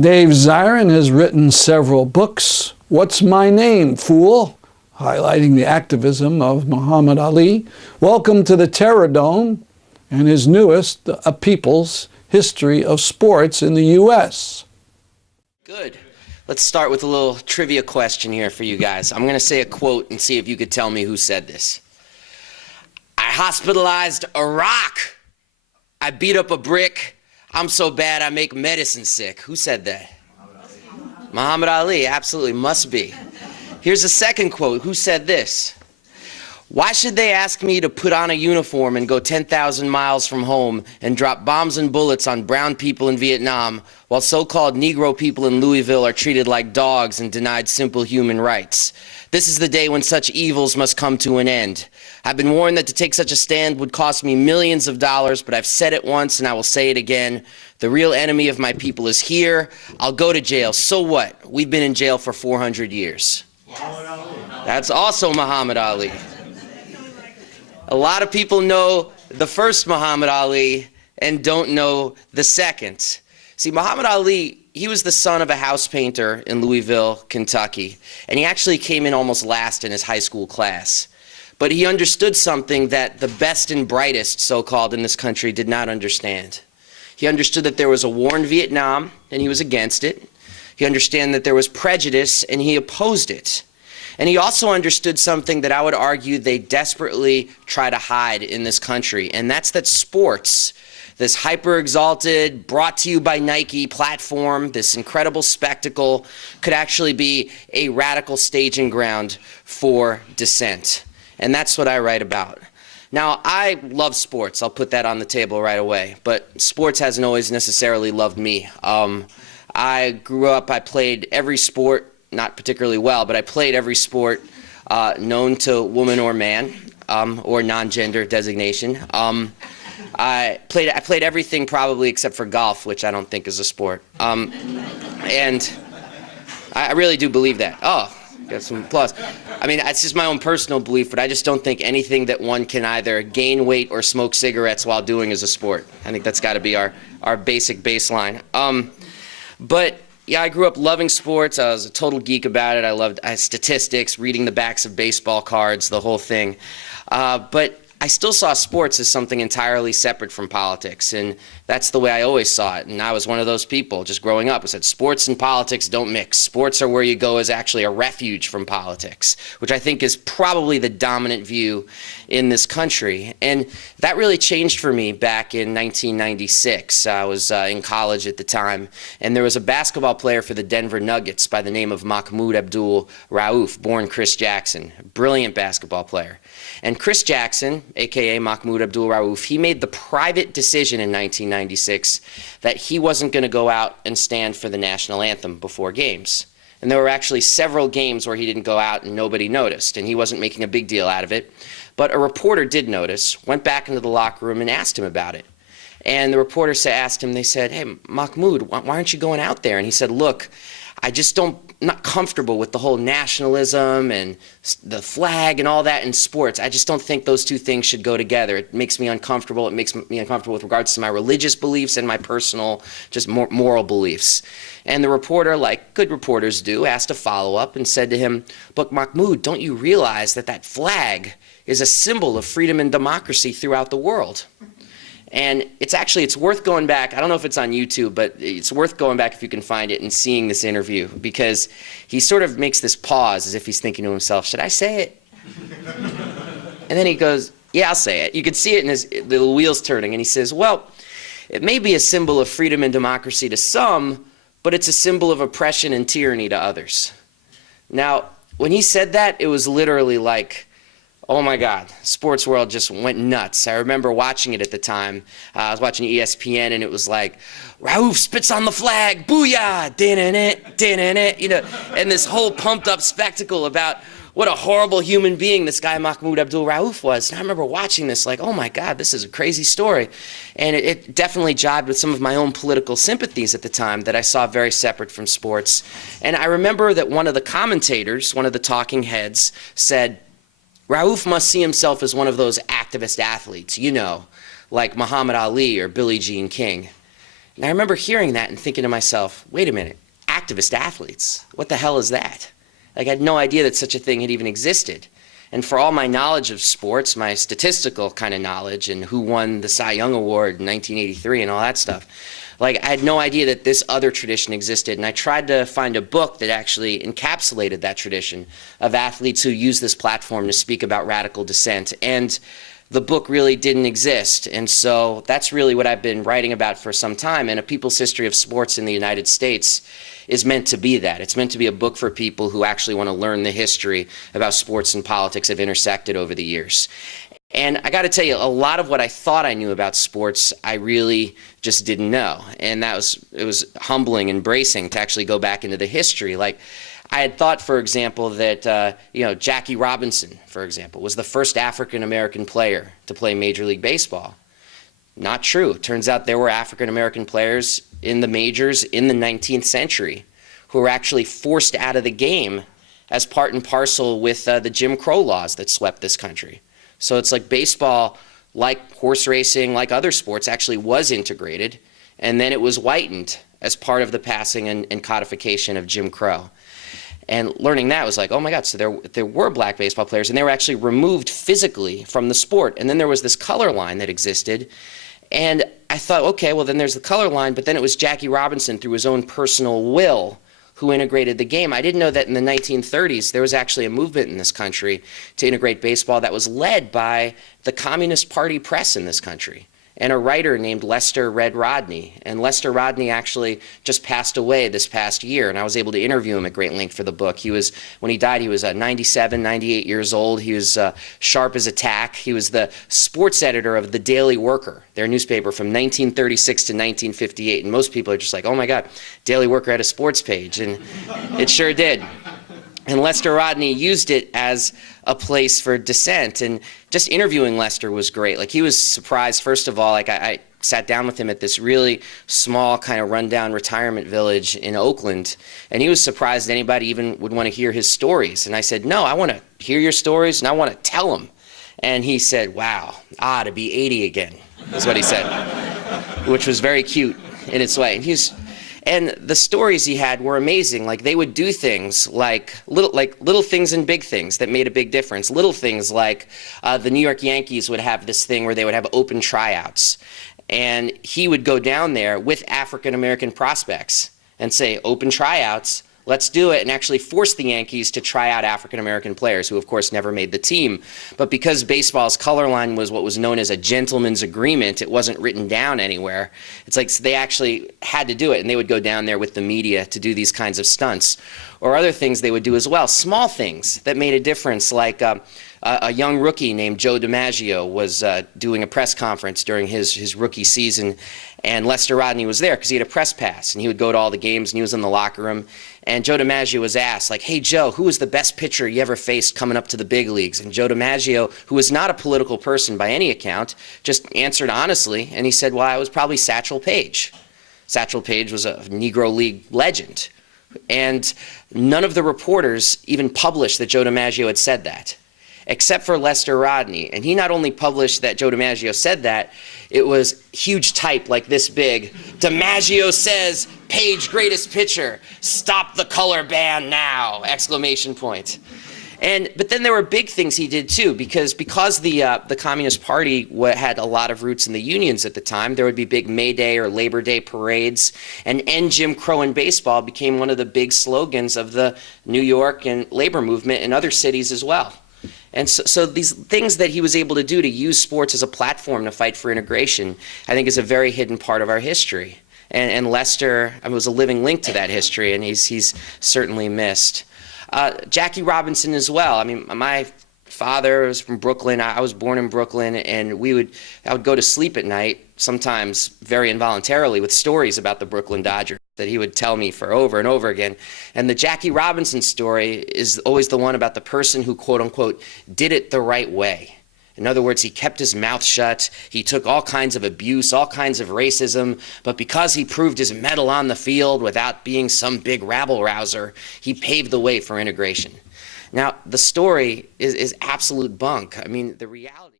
Dave Zirin has written several books. What's My Name, Fool? Highlighting the activism of Muhammad Ali. Welcome to the Terror Dome, and his newest, A People's History of Sports in the U.S. Good. Let's start with a little trivia question here for you guys. I'm going to say a quote and see if you could tell me who said this. I hospitalized a rock. I beat up a brick. I'm so bad I make medicine sick. Who said that? Muhammad Ali, absolutely, must be. Here's a second quote. Who said this? Why should they ask me to put on a uniform and go 10,000 miles from home and drop bombs and bullets on brown people in Vietnam while so-called Negro people in Louisville are treated like dogs and denied simple human rights? This is the day when such evils must come to an end. I've been warned that to take such a stand would cost me millions of dollars, but I've said it once and I will say it again. The real enemy of my people is here. I'll go to jail. So what? We've been in jail for 400 years. That's also Muhammad Ali. A lot of people know the first Muhammad Ali and don't know the second. See, Muhammad Ali, he was the son of a house painter in Louisville, Kentucky, and he actually came in almost last in his high school class. But he understood something that the best and brightest, so-called, in this country did not understand. He understood that there was a war in Vietnam, and he was against it. He understood that there was prejudice, and he opposed it. And he also understood something that I would argue they desperately try to hide in this country, and that's that sports, this hyper-exalted, brought-to-you-by-Nike platform, this incredible spectacle, could actually be a radical staging ground for dissent. And that's what I write about. Now, I love sports. I'll put that on the table right away. But sports hasn't always necessarily loved me. I grew up, I played every sport, not particularly well, but I played every sport known to woman or man, or non-gender designation. I played everything probably except for golf, which I don't think is a sport. And I really do believe that. Oh. Got some applause. I mean, it's just my own personal belief, but I just don't think anything that one can either gain weight or smoke cigarettes while doing is a sport. I think that's got to be our basic baseline. But yeah, I grew up loving sports. I was a total geek about it. I loved statistics, reading the backs of baseball cards, the whole thing. But I still saw sports as something entirely separate from politics, and that's the way I always saw it. And I was one of those people just growing up who said sports and politics don't mix. Sports are where you go as actually a refuge from politics, which I think is probably the dominant view in this country. And that really changed for me back in 1996. I was in college at the time, and there was a basketball player for the Denver Nuggets by the name of Mahmoud Abdul-Rauf, born Chris Jackson, a brilliant basketball player. And Chris Jackson, aka Mahmoud Abdul-Rauf, he made the private decision in 1996 that he wasn't going to go out and stand for the national anthem before games. And there were actually several games where he didn't go out and nobody noticed, and he wasn't making a big deal out of it. But a reporter did notice, went back into the locker room and asked him about it. And the reporter asked him, they said, "Hey, Mahmoud, why aren't you going out there?" And he said, "Look, I'm not comfortable with the whole nationalism and the flag and all that in sports. I just don't think those two things should go together. It makes me uncomfortable. It makes me uncomfortable with regards to my religious beliefs and my personal, just moral beliefs." And the reporter, like good reporters do, asked a follow-up and said to him, "But Mahmoud, don't you realize that that flag is a symbol of freedom and democracy throughout the world?" And it's worth going back. I don't know if it's on YouTube, but it's worth going back if you can find it and seeing this interview, because he sort of makes this pause as if he's thinking to himself, should I say it? And then he goes, yeah, I'll say it. You can see it in his little wheels turning, and he says, well, it may be a symbol of freedom and democracy to some, but it's a symbol of oppression and tyranny to others. Now, when he said that, it was literally like, oh my God, sports world just went nuts. I remember watching it at the time. I was watching ESPN, and it was like, Rauf spits on the flag, booyah, din-in-it, din-in-it, you know, and this whole pumped up spectacle about what a horrible human being this guy Mahmoud Abdul-Rauf was. And I remember watching this like, oh my God, this is a crazy story. And it definitely jibed with some of my own political sympathies at the time that I saw very separate from sports. And I remember that one of the commentators, one of the talking heads, said, Rauf must see himself as one of those activist athletes, you know, like Muhammad Ali or Billie Jean King. And I remember hearing that and thinking to myself, wait a minute, activist athletes, what the hell is that? Like, I had no idea that such a thing had even existed. And for all my knowledge of sports, my statistical kind of knowledge and who won the Cy Young Award in 1983 and all that stuff, like, I had no idea that this other tradition existed. And I tried to find a book that actually encapsulated that tradition of athletes who use this platform to speak about radical dissent. And the book really didn't exist. And so that's really what I've been writing about for some time. And A People's History of Sports in the United States is meant to be that. It's meant to be a book for people who actually want to learn the history of how sports and politics have intersected over the years. And I got to tell you, a lot of what I thought I knew about sports, I really just didn't know. And it was humbling and bracing to actually go back into the history. Like, I had thought, for example, that Jackie Robinson, for example, was the first African-American player to play Major League Baseball. Not true. It turns out there were African-American players in the majors in the 19th century who were actually forced out of the game as part and parcel with the Jim Crow laws that swept this country. So it's like baseball, like horse racing, like other sports, actually was integrated, and then it was whitened as part of the passing and codification of Jim Crow. And learning that was like, oh my God, so there were black baseball players, and they were actually removed physically from the sport. And then there was this color line that existed. And I thought, okay, well then there's the color line, but then it was Jackie Robinson through his own personal will who integrated the game. I didn't know that in the 1930s there was actually a movement in this country to integrate baseball that was led by the Communist Party press in this country and a writer named Lester Red Rodney. And Lester Rodney actually just passed away this past year, and I was able to interview him at great length for the book. When he died, he was 97, 98 years old. He was sharp as a tack. He was the sports editor of the Daily Worker, their newspaper from 1936 to 1958. And most people are just like, oh my God, Daily Worker had a sports page, and it sure did. And Lester Rodney used it as a place for dissent. And just interviewing Lester was great. Like, he was surprised, first of all, like I sat down with him at this really small kind of rundown retirement village in Oakland, and he was surprised that anybody even would want to hear his stories. And I said, no, I want to hear your stories and I want to tell them. And he said, wow, to be 80 again, is what he said, which was very cute in its way. And the stories he had were amazing. Like, they would do things like little things and big things that made a big difference. Little things like the New York Yankees would have this thing where they would have open tryouts. And he would go down there with African-American prospects and say, open tryouts, let's do it, and actually force the Yankees to try out African-American players who, of course, never made the team. But because baseball's color line was what was known as a gentleman's agreement, it wasn't written down anywhere. It's like they actually had to do it, and they would go down there with the media to do these kinds of stunts. Or other things they would do as well, small things that made a difference, like a young rookie named Joe DiMaggio was doing a press conference during his rookie season, and Lester Rodney was there because he had a press pass, and he would go to all the games, and he was in the locker room. And Joe DiMaggio was asked, like, hey, Joe, who was the best pitcher you ever faced coming up to the big leagues? And Joe DiMaggio, who was not a political person by any account, just answered honestly, and he said, well, I was probably Satchel Paige. Satchel Paige was a Negro League legend. And none of the reporters even published that Joe DiMaggio had said that, except for Lester Rodney. And he not only published that Joe DiMaggio said that, it was huge type like this big. DiMaggio says, Page greatest pitcher, stop the color ban now, exclamation point. But then there were big things he did too, because the Communist Party had a lot of roots in the unions at the time. There would be big May Day or Labor Day parades, and "End Jim Crow in Baseball" became one of the big slogans of the New York and labor movement in other cities as well. And so these things that he was able to do to use sports as a platform to fight for integration, I think, is a very hidden part of our history. And Lester was a living link to that history, and he's certainly missed. Jackie Robinson as well. I mean, my father was from Brooklyn. I was born in Brooklyn, and I would go to sleep at night, sometimes very involuntarily, with stories about the Brooklyn Dodgers that he would tell me for over and over again. And the Jackie Robinson story is always the one about the person who, quote unquote, did it the right way. In other words, he kept his mouth shut, he took all kinds of abuse, all kinds of racism, but because he proved his mettle on the field without being some big rabble-rouser, he paved the way for integration. Now, the story is absolute bunk. I mean, the reality...